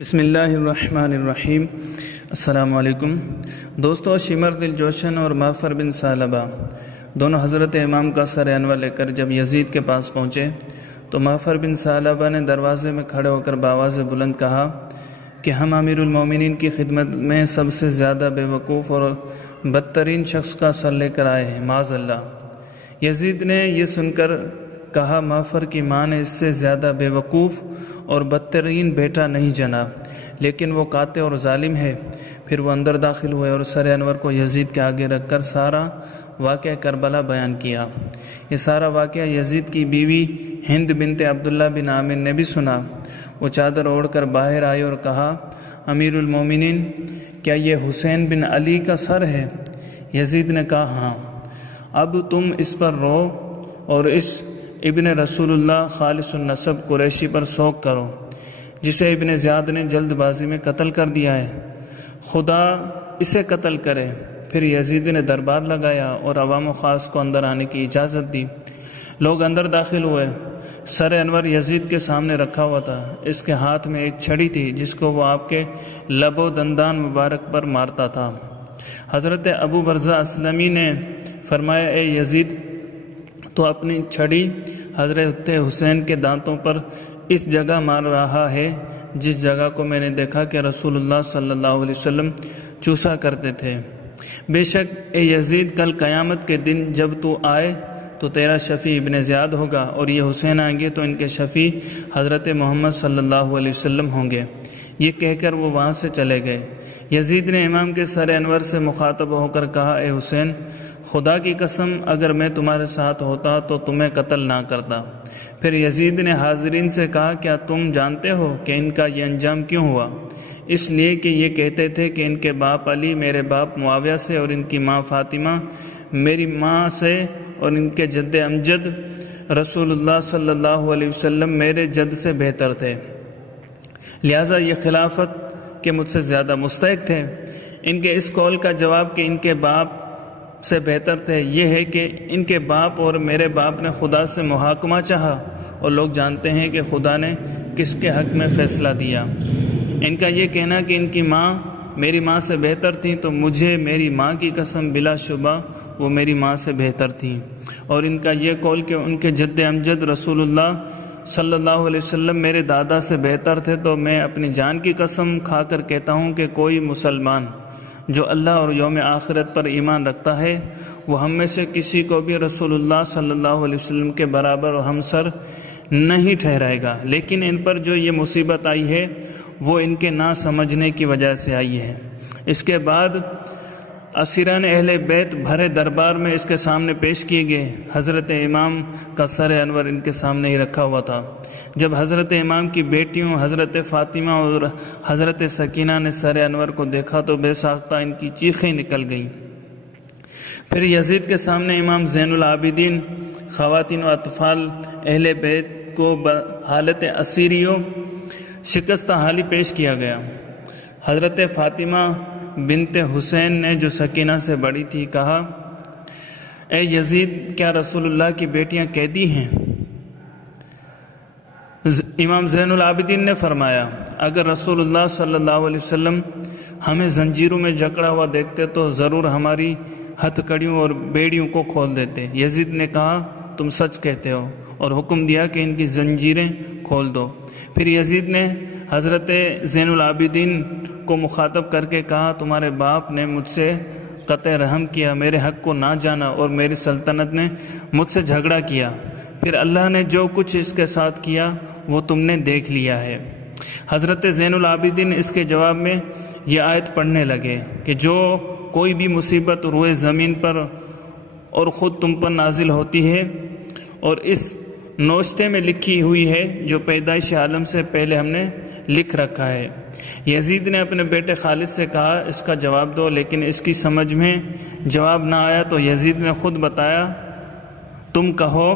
بسم اللہ الرحمن الرحیم۔ السلام علیکم دوستو، شمر دل جوشن اور معفر بن ثعلبہ دونوں حضرت امام کا سر انور لے کر جب یزید کے پاس پہنچے تو معفر بن ثعلبہ نے دروازے میں کھڑے ہو کر بآواز بلند کہا کہ ہم امیر المومنین کی خدمت میں سب سے زیادہ بے وقوف اور بدترین شخص کا سر لے کر آئے ہیں، معاذ اللہ۔ یزید نے یہ سن کر کہا، معفر کی ماں نے اس سے زیادہ بے وقوف اور بدترین بیٹا نہیں جنا، لیکن وہ قاطع اور ظالم ہے۔ پھر وہ اندر داخل ہوئے اور سر انور کو یزید کے آگے رکھ کر سارا واقعہ کربلا بیان کیا۔ یہ سارا واقعہ یزید کی بیوی ہند بنت عبداللہ بن عامر نے بھی سنا۔ وہ چادر اوڑھ کر باہر آئی اور کہا، امیر المومنین، کیا یہ حسین بن علی کا سر ہے؟ یزید نے کہا، ہاں۔ اب تم اس پر رو اور اس ابن رسول اللہ خالص النسب قریشی پر سوگ کرو، جسے ابن زیاد نے جلد بازی میں قتل کر دیا ہے، خدا اسے قتل کرے۔ پھر یزید نے دربار لگایا اور عوام و خاص کو اندر آنے کی اجازت دی۔ لوگ اندر داخل ہوئے۔ سر انور یزید کے سامنے رکھا ہوا تھا۔ اس کے ہاتھ میں ایک چھڑی تھی جس کو وہ آپ کے لب و دندان مبارک پر مارتا تھا۔ حضرت ابو برزہ اسلمی نے فرمایا، اے یزید، تو اپنی چھڑی حضرت حسین کے دانتوں پر اس جگہ مار رہا ہے جس جگہ کو میں نے دیکھا کہ رسول اللہ صلی اللہ علیہ وسلم چوسا کرتے تھے۔ بے شک اے یزید، کل قیامت کے دن جب تو آئے تو تیرا شفیع ابن زیاد ہوگا، اور یہ حسین آئیں گے تو ان کے شفیع حضرت محمد صلی اللہ علیہ وسلم ہوں گے۔ یہ کہہ کر وہ وہاں سے چلے گئے۔ یزید نے امام کے سر انور سے مخاطب ہو کر کہا، اے حسین، خدا کی قسم اگر میں تمہارے ساتھ ہوتا تو تمہیں قتل نہ کرتا۔ پھر یزید نے حاضرین سے کہا، کیا تم جانتے ہو کہ ان کا یہ انجام کیوں ہوا؟ اس لیے کہ یہ کہتے تھے کہ ان کے باپ علی میرے باپ معاویہ سے اور ان کی ماں فاطمہ میری ماں سے اور ان کے جد امجد رسول اللہ صلی اللہ علیہ وسلم میرے جد سے بہتر تھے، لہٰذا یہ خلافت کے مجھ سے زیادہ مستحق تھے۔ ان کے اس قول کا جواب کہ ان کے باپ سے بہتر تھے یہ ہے کہ ان کے باپ اور میرے باپ نے خدا سے محاکمہ چاہا، اور لوگ جانتے ہیں کہ خدا نے کس کے حق میں فیصلہ دیا۔ ان کا یہ کہنا کہ ان کی ماں میری ماں سے بہتر تھیں، تو مجھے میری ماں کی قسم بلا شبہ وہ میری ماں سے بہتر تھیں، اور ان کا یہ قول کہ ان کے جد امجد رسول اللہ صلی اللہ علیہ وسلم میرے دادا سے بہتر تھے، تو میں اپنی جان کی قسم کھا کر کہتا ہوں کہ کوئی مسلمان جو اللہ اور یوم آخرت پر ایمان رکھتا ہے وہ ہم میں سے کسی کو بھی رسول اللہ صلی اللہ علیہ وسلم کے برابر اور ہمسر نہیں ٹھہرائے گا۔ لیکن ان پر جو یہ مصیبت آئی ہے وہ ان کے نہ سمجھنے کی وجہ سے آئی ہے۔ اس کے بعد اسیران اہل بیت بھرے دربار میں اس کے سامنے پیش کیے گئے۔ حضرت امام کا سر انور ان کے سامنے ہی رکھا ہوا تھا۔ جب حضرت امام کی بیٹیوں حضرت فاطمہ اور حضرت سکینہ نے سر انور کو دیکھا تو بے ساختہ ان کی چیخیں نکل گئیں۔ پھر یزید کے سامنے امام زین العابدین، خواتین و اطفال اہل بیت کو حالت اسیری و شکستہ حالی پیش کیا گیا۔ حضرت فاطمہ بنت حسین نے جو سکینہ سے بڑی تھی کہا، اے یزید، کیا رسول اللہ کی بیٹیاں قیدی ہیں؟ امام زین العابدین نے فرمایا، اگر رسول اللہ صلی اللہ علیہ وسلم ہمیں زنجیروں میں جکڑا ہوا دیکھتے تو ضرور ہماری ہتھ کڑیوں اور بیڑیوں کو کھول دیتے۔ یزید نے کہا، تم سچ کہتے ہو، اور حکم دیا کہ ان کی زنجیریں کھول دو۔ پھر یزید نے حضرت زین العابدین کو مخاطب کر کے کہا، تمہارے باپ نے مجھ سے قطع رحم کیا، میرے حق کو نہ جانا، اور میری سلطنت نے مجھ سے جھگڑا کیا۔ پھر اللہ نے جو کچھ اس کے ساتھ کیا وہ تم نے دیکھ لیا ہے۔ حضرت زین العابدین اس کے جواب میں یہ آیت پڑھنے لگے کہ جو کوئی بھی مصیبت روئے زمین پر اور خود تم پر نازل ہوتی ہے اور اس نوشتے میں لکھی ہوئی ہے جو پیدائش عالم سے پہلے ہم نے لکھ رکھا ہے۔ یزید نے اپنے بیٹے خالد سے کہا، اس کا جواب دو، لیکن اس کی سمجھ میں جواب نہ آیا تو یزید نے خود بتایا، تم کہو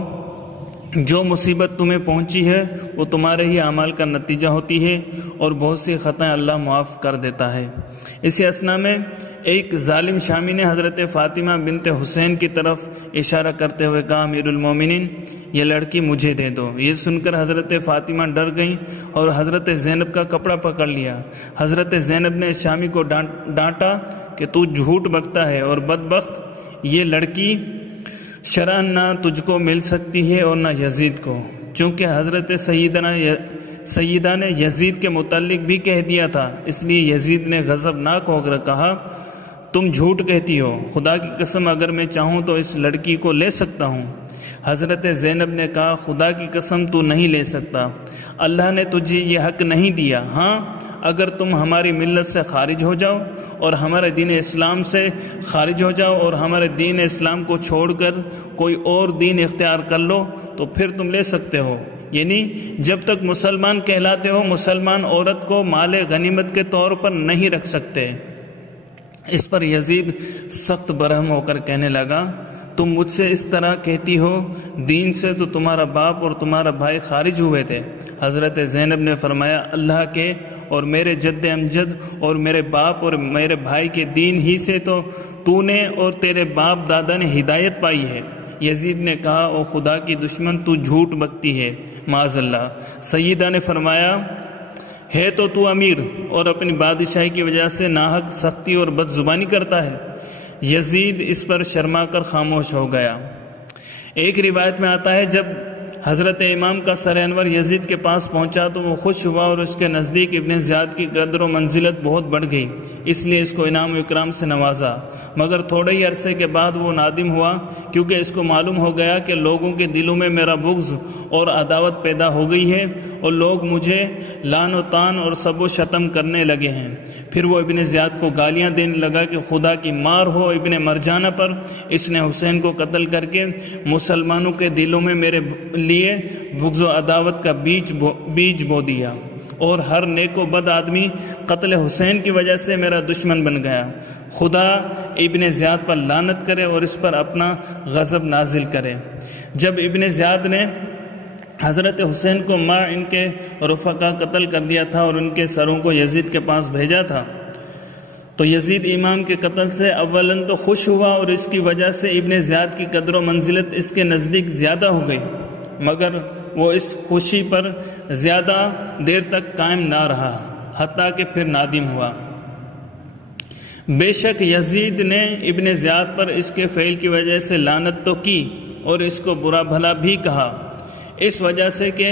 جو مصیبت تمہیں پہنچی ہے وہ تمہارے ہی اعمال کا نتیجہ ہوتی ہے اور بہت سی خطائیں اللہ معاف کر دیتا ہے۔ اسی اثنا میں ایک ظالم شامی نے حضرت فاطمہ بنت حسین کی طرف اشارہ کرتے ہوئے کہا، امیر المومنین یہ لڑکی مجھے دے دو۔ یہ سن کر حضرت فاطمہ ڈر گئیں اور حضرت زینب کا کپڑا پکڑ لیا۔ حضرت زینب نے شامی کو ڈانٹا کہ تو جھوٹ بکتا ہے اور بدبخت، یہ لڑکی شرعاً نہ تجھ کو مل سکتی ہے اور نہ یزید کو، چونکہ حضرت سیدہ نے یزید کے متعلق بھی کہہ دیا تھا، اس لیے یزید نے غضبناک ہو کر کہا، تم جھوٹ کہتی ہو، خدا کی قسم اگر میں چاہوں تو اس لڑکی کو لے سکتا ہوں۔ حضرت زینب نے کہا، خدا کی قسم تو نہیں لے سکتا، اللہ نے تجھے یہ حق نہیں دیا، ہاں اگر تم ہماری ملت سے خارج ہو جاؤ اور ہمارے دین اسلام سے خارج ہو جاؤ اور ہمارے دین اسلام کو چھوڑ کر کوئی اور دین اختیار کر لو تو پھر تم لے سکتے ہو، یعنی جب تک مسلمان کہلاتے ہو مسلمان عورت کو مال غنیمت کے طور پر نہیں رکھ سکتے۔ اس پر یزید سخت برہم ہو کر کہنے لگا، تم مجھ سے اس طرح کہتی ہو، دین سے تو تمہارا باپ اور تمہارا بھائی خارج ہوئے تھے۔ حضرت زینب نے فرمایا، اللہ کے اور میرے جد امجد اور میرے باپ اور میرے بھائی کے دین ہی سے تو نے اور تیرے باپ دادا نے ہدایت پائی ہے۔ یزید نے کہا، او خدا کی دشمن، تو جھوٹ بکتی ہے، معاذ اللہ۔ سیدہ نے فرمایا، ہے تو امیر اور اپنی بادشاہی کی وجہ سے ناحق سختی اور بد زبانی کرتا ہے۔ یزید اس پر شرما کر خاموش ہو گیا۔ ایک روایت میں آتا ہے، جب حضرت امام کا سر انور یزید کے پاس پہنچا تو وہ خوش ہوا اور اس کے نزدیک ابن زیاد کی قدر و منزلت بہت بڑھ گئی، اس لیے اس کو انعام و اکرام سے نوازا، مگر تھوڑے ہی عرصے کے بعد وہ نادم ہوا، کیونکہ اس کو معلوم ہو گیا کہ لوگوں کے دلوں میں میرا بغض اور عداوت پیدا ہو گئی ہے اور لوگ مجھے لعن و طعن اور سب و شتم کرنے لگے ہیں۔ پھر وہ ابن زیاد کو گالیاں دینے لگا کہ خدا کی مار ہو ابن مرجانہ پر، اس نے حسین کو قتل کر کے مسلمانوں کے دلوں میں میرے لیے بغض و عداوت کا بیج بو دیا، اور ہر نیک و بد آدمی قتل حسین کی وجہ سے میرا دشمن بن گیا۔ خدا ابن زیاد پر لعنت کرے اور اس پر اپنا غضب نازل کرے۔ جب ابن زیاد نے حضرت حسین کو مع ان کے رفقا قتل کر دیا تھا اور ان کے سروں کو یزید کے پاس بھیجا تھا، تو یزید امام کے قتل سے اولاً تو خوش ہوا اور اس کی وجہ سے ابن زیاد کی قدر و منزلت اس کے نزدیک زیادہ ہو گئی، مگر وہ اس خوشی پر زیادہ دیر تک قائم نہ رہا، حتیٰ کہ پھر نادم ہوا۔ بے شک یزید نے ابن زیاد پر اس کے فعل کی وجہ سے لعنت تو کی اور اس کو برا بھلا بھی کہا، اس وجہ سے کہ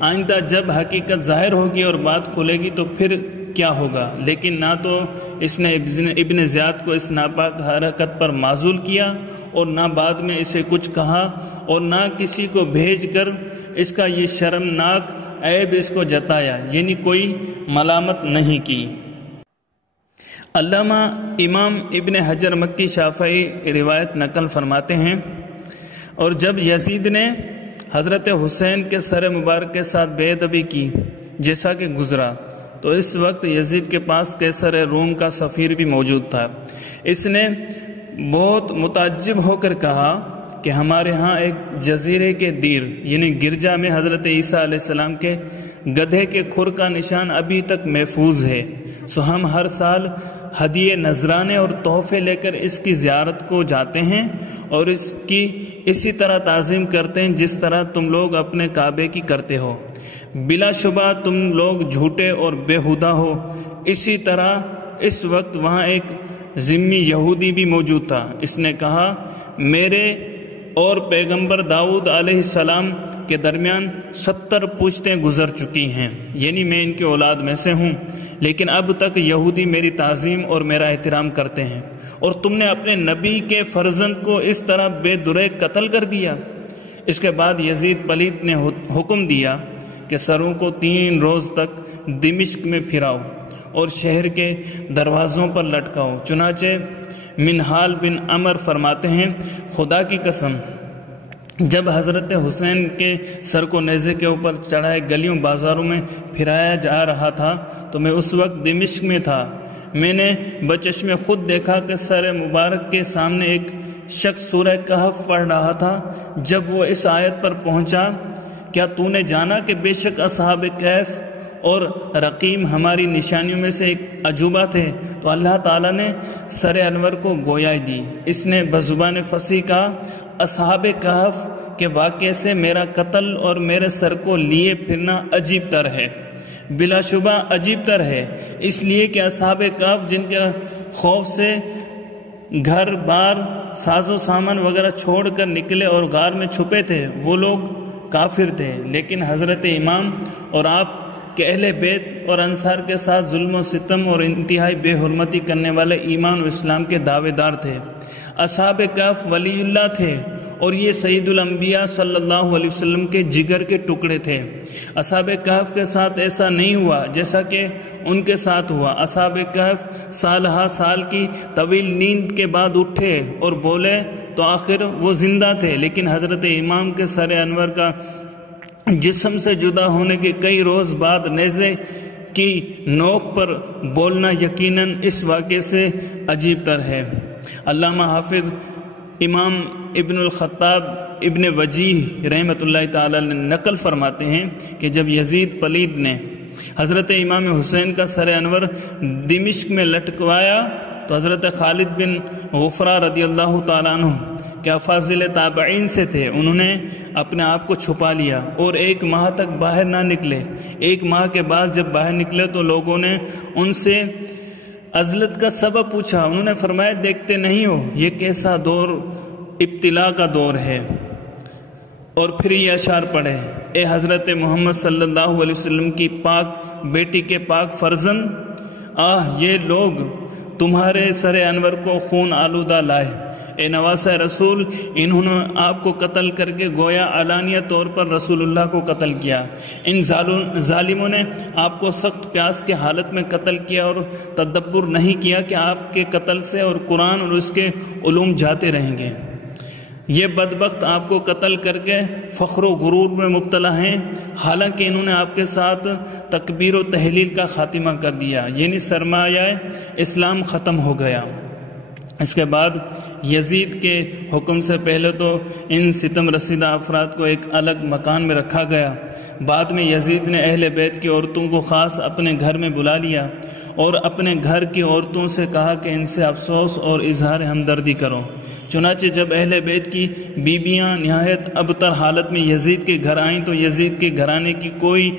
آئندہ جب حقیقت ظاہر ہوگی اور بات کھلے گی تو پھر کیا ہوگا، لیکن نہ تو اس نے ابن زیاد کو اس ناپاک حرکت پر معزول کیا اور نہ بعد میں اسے کچھ کہا اور نہ کسی کو بھیج کر اس کا یہ شرمناک عیب اس کو جتایا، یعنی کوئی ملامت نہیں کی۔ علامہ امام ابن حجر مکی شافعی روایت نقل فرماتے ہیں، اور جب یزید نے حضرت حسین کے سر مبارک کے ساتھ بے ادبی کی جیسا کہ گزرا، تو اس وقت یزید کے پاس قیصر روم کا سفیر بھی موجود تھا۔ اس نے بہت متعجب ہو کر کہا کہ ہمارے ہاں ایک جزیرے کے دیر یعنی گرجا میں حضرت عیسیٰ علیہ السلام کے گدھے کے کھر کا نشان ابھی تک محفوظ ہے، سو ہم ہر سال ہدیے نذرانے اور تحفے لے کر اس کی زیارت کو جاتے ہیں اور اس کی اسی طرح تعظیم کرتے ہیں جس طرح تم لوگ اپنے کعبے کی کرتے ہو، بلا شبہ تم لوگ جھوٹے اور بیہودہ ہو۔ اسی طرح اس وقت وہاں ایک ذمی یہودی بھی موجود تھا، اس نے کہا، میرے اور پیغمبر داؤد علیہ السلام کے درمیان 70 پشتیں گزر چکی ہیں، یعنی میں ان کی اولاد میں سے ہوں، لیکن اب تک یہودی میری تعظیم اور میرا احترام کرتے ہیں، اور تم نے اپنے نبی کے فرزند کو اس طرح بے درے قتل کر دیا۔ اس کے بعد یزید پلیت نے حکم دیا کہ سروں کو 3 روز تک دمشق میں پھراؤ اور شہر کے دروازوں پر لٹکاؤ۔ چنانچہ منہال بن عمر فرماتے ہیں، خدا کی قسم جب حضرت حسین کے سر کو نیزے کے اوپر چڑھائے گلیوں بازاروں میں پھرایا جا رہا تھا تو میں اس وقت دمشق میں تھا، میں نے بچشم خود دیکھا کہ سر مبارک کے سامنے ایک شخص سورہ کہف پڑھ رہا تھا۔ جب وہ اس آیت پر پہنچا، کیا تو نے جانا کہ بے شک اصحاب کہف اور رقیم ہماری نشانیوں میں سے ایک عجوبہ تھے، تو اللہ تعالیٰ نے سر انور کو گویائی دی۔ اس نے بزبان فصیح کہا، اصحاب کہف کے واقعے سے میرا قتل اور میرے سر کو لیے پھرنا عجیب تر ہے، بلا شبہ عجیب تر ہے، اس لیے کہ اصحاب کہف جن کے خوف سے گھر بار ساز و سامان وغیرہ چھوڑ کر نکلے اور غار میں چھپے تھے، وہ لوگ کافر تھے، لیکن حضرت امام اور آپ کہ اہل بیت اور انصار کے ساتھ ظلم و ستم اور انتہائی بے حرمتی کرنے والے ایمان و اسلام کے دعوے دار تھے۔ اصحاب کہف ولی اللہ تھے اور یہ سید الانبیاء صلی اللہ علیہ وسلم کے جگر کے ٹکڑے تھے۔ اصحاب کہف کے ساتھ ایسا نہیں ہوا جیسا کہ ان کے ساتھ ہوا۔ اصحاب کہف سال ہا سال کی طویل نیند کے بعد اٹھے اور بولے تو آخر وہ زندہ تھے، لیکن حضرت امام کے سر انور کا جسم سے جدا ہونے کے کئی روز بعد نیزے کی نوک پر بولنا یقیناً اس واقعے سے عجیب تر ہے۔ علامہ حافظ امام ابن الخطاب ابن وجیہ رحمۃ اللہ تعالی نے نقل فرماتے ہیں کہ جب یزید پلید نے حضرت امام حسین کا سر انور دمشق میں لٹکوایا تو حضرت خالد بن غفرہ رضی اللہ تعالیٰ عنہ کہ افاضل تابعین سے تھے، انہوں نے اپنے آپ کو چھپا لیا اور 1 ماہ تک باہر نہ نکلے۔ 1 ماہ کے بعد جب باہر نکلے تو لوگوں نے ان سے عزلت کا سبب پوچھا۔ انہوں نے فرمایا، دیکھتے نہیں ہو یہ کیسا دور ابتلا کا دور ہے؟ اور پھر یہ اشعار پڑھے، اے حضرت محمد صلی اللہ علیہ وسلم کی پاک بیٹی کے پاک فرزند، یہ لوگ تمہارے سر انور کو خون آلودہ لائے۔ اے نواسہ رسول، انہوں نے آپ کو قتل کر کے گویا علانیہ طور پر رسول اللہ کو قتل کیا۔ ان ظالموں نے آپ کو سخت پیاس کے حالت میں قتل کیا اور تدبر نہیں کیا کہ آپ کے قتل سے اور قرآن اور اس کے علوم جاتے رہیں گے۔ یہ بدبخت آپ کو قتل کر کے فخر و غرور میں مبتلا ہیں، حالانکہ انہوں نے آپ کے ساتھ تکبیر و تحلیل کا خاتمہ کر دیا، یعنی سرمایہ اسلام ختم ہو گیا۔ اس کے بعد یزید کے حکم سے پہلے تو ان ستم رسیدہ افراد کو ایک الگ مکان میں رکھا گیا۔ بعد میں یزید نے اہل بیت کی عورتوں کو خاص اپنے گھر میں بلا لیا اور اپنے گھر کی عورتوں سے کہا کہ ان سے افسوس اور اظہار ہمدردی کرو۔ چنانچہ جب اہل بیت کی بیویاں نہایت ابتر حالت میں یزید کے گھر آئیں تو یزید کے گھرانے کی کوئی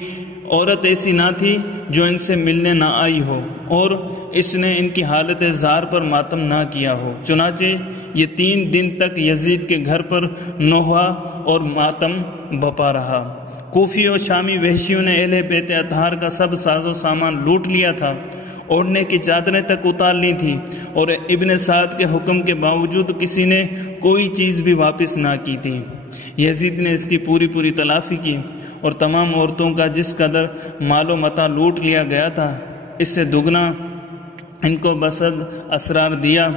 عورت ایسی نہ تھی جو ان سے ملنے نہ آئی ہو اور اس نے ان کی حالت زار پر ماتم نہ کیا ہو۔ چنانچہ یہ 3 دن تک یزید کے گھر پر نوحہ اور ماتم بپا رہا۔ کوفی اور شامی وحشیوں نے اہل بیت اطہار کا سب ساز و سامان لوٹ لیا تھا، اوڑھنے کی چادریں تک اتار لی تھی، اور ابن سعد کے حکم کے باوجود کسی نے کوئی چیز بھی واپس نہ کی تھی۔ یزید نے اس کی پوری تلافی کی اور تمام عورتوں کا جس قدر مال و متاع لوٹ لیا گیا تھا اس سے دگنا ان کو بسد اسرار دیا۔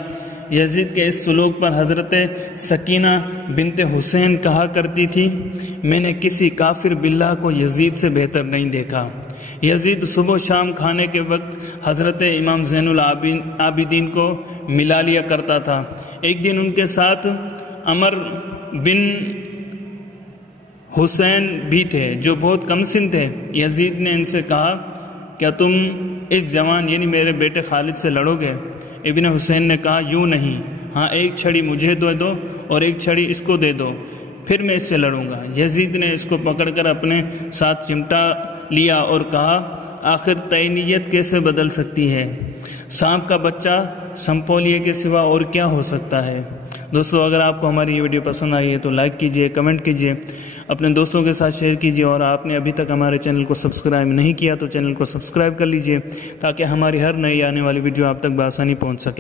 یزید کے اس سلوک پر حضرت سکینہ بنت حسین کہا کرتی تھی، میں نے کسی کافر باللہ کو یزید سے بہتر نہیں دیکھا۔ یزید صبح و شام کھانے کے وقت حضرت امام زین العابدین کو ملا لیا کرتا تھا۔ ایک دن ان کے ساتھ عمر بن حسین بھی تھے جو بہت کم سن تھے۔ یزید نے ان سے کہا، کیا تم اس جوان یعنی میرے بیٹے خالد سے لڑو گے؟ ابن حسین نے کہا، یوں نہیں، ہاں ایک چھڑی مجھے دے دو اور ایک چھڑی اس کو دے دو، پھر میں اس سے لڑوں گا۔ یزید نے اس کو پکڑ کر اپنے ساتھ چمٹا لیا اور کہا، آخر تعینیت کیسے بدل سکتی ہے؟ سانپ کا بچہ سنپولیے کے سوا اور کیا ہو سکتا ہے؟ دوستو، اگر آپ کو ہماری یہ ویڈیو پسند آئی ہے تو لائک کیجئے، کمنٹ کیجئے، اپنے دوستوں کے ساتھ شیئر کیجئے، اور آپ نے ابھی تک ہمارے چینل کو سبسکرائب نہیں کیا تو چینل کو سبسکرائب کر لیجئے تاکہ ہماری ہر نئی آنے والی ویڈیو آپ تک بآسانی پہنچ سکے۔